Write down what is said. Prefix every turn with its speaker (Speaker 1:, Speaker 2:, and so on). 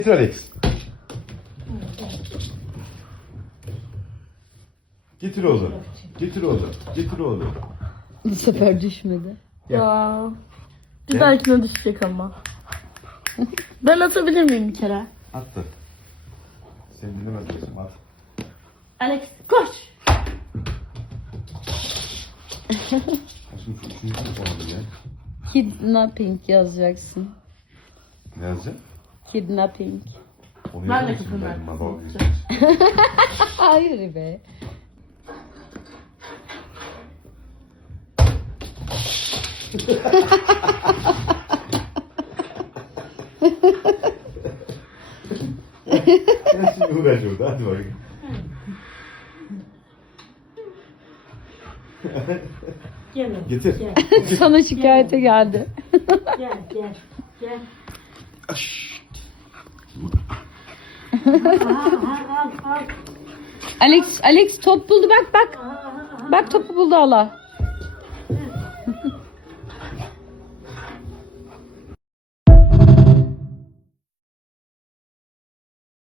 Speaker 1: Getir Alex. Getir oğlum. Getir oğlum. Getir oğlum.
Speaker 2: Bu sefer düşmedi.
Speaker 3: Ya. Bir
Speaker 1: Gel.
Speaker 3: dahakine düşecek ama. Ben atabilir miyim bir kere?
Speaker 1: Attı. Seni dinlemez diyorsun. At.
Speaker 3: Alex koş.
Speaker 1: Şimdi şu üçüncü yapamadım ya.
Speaker 2: Kidnapping yazacaksın.
Speaker 1: Ne yazacağım?
Speaker 2: Kidnapping.
Speaker 1: Onu
Speaker 3: Ben de
Speaker 1: yazar mısın?
Speaker 3: kızım
Speaker 1: Ben
Speaker 3: ben.
Speaker 1: baba geçeceğiz.
Speaker 2: Hayır be.
Speaker 1: Sen şimdi uğraş orada. Hadi bakayım.
Speaker 3: Gel.
Speaker 1: Getir.
Speaker 3: Gel.
Speaker 2: Sana şikayete geldi.
Speaker 3: Gel. Gel. Gel. Al.
Speaker 2: Alex top buldu bak bak. Bak topu buldu Allah.